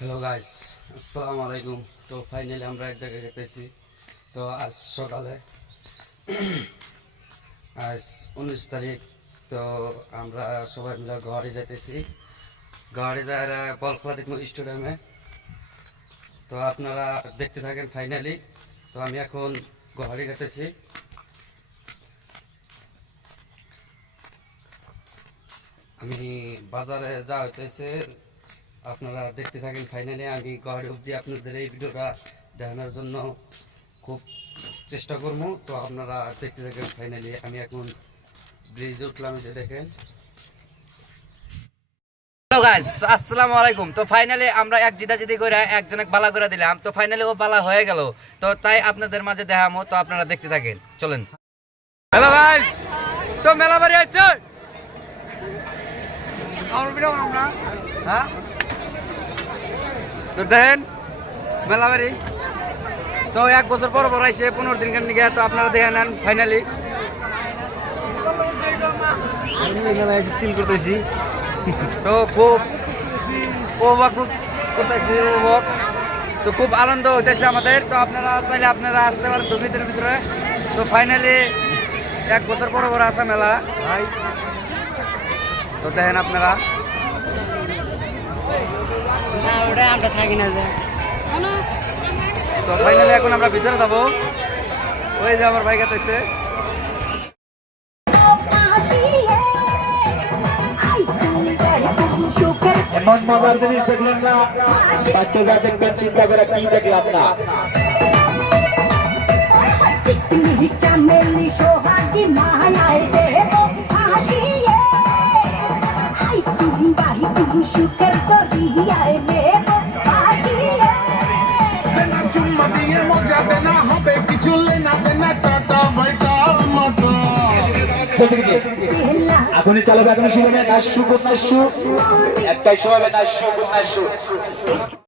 Hello guys, আসসালামু আলাইকুম। তো ফাইনালি আমরা এক জায়গায় যেতেছি। তো আজ সকালে আজ 19 তারিখ। তো আমরা সবাই মিলে ঘরে যাইতেছি। ঘরে যায় বল খেলা দেখবো স্টেডিয়ামে। তো আপনারা দেখতে থাকেন ফাইনালি। তো আমি এখন ঘরে যেতেছি। আমি বাজারে যা হইতেছে আপনারা দেখতে থাকেন ফাইনালি। আমি ঘরে অবধি আপনাদের এই ভিডিওটা দেখানোর জন্য খুব চেষ্টা করবো। তো আপনারা দেখতে থাকেন ফাইনালি। আমি এখন ব্রিজে উঠলাম, যে দেখেন। হ্যালো গাইস, আসসালামু আলাইকুম। তো ফাইনালি আমরা এক জিদাজিদি করে একজনে বালা করে দিলাম। তো ফাইনালি ও বালা হয়ে গেল। তো তাই আপনাদের মাঝে দেখামো। তো আপনারা দেখতে থাকেন, চলেন। হ্যালো গাইস, তো মেলা বাড়ি আসছে। হ্যাঁ, তো দেখেন মেলা বাড়ি। তো 1 বছর পর পর আইসে 15 দিন কেন নিয়ে। তো আপনারা দেখে নেন ফাইনালি। সিল করতেছি। তো খুব উপভোগ করতেছি, উপভোগ। তো খুব আনন্দ হইতেছে আমাদের। তো আপনারা চাইলে আপনারা আসতে পারেন তো ভিতরে। তো ফাইনালি 1 বছর পর পর আসা মেলা ভাই। তো দেখেন আপনারা। তো ফাইনালি এখন আমরা ভিতরে যাবো। ওই যে আমার বাইক আছে। এমন মজার জিনিস দেখলেন না, বাচ্চা যা দেখবেন চিন্তা করে কি দেখলাম না। এখনই চালাবে, এখনই শুরু হবে। নাচু একটাই শোয়াবে, নাচু।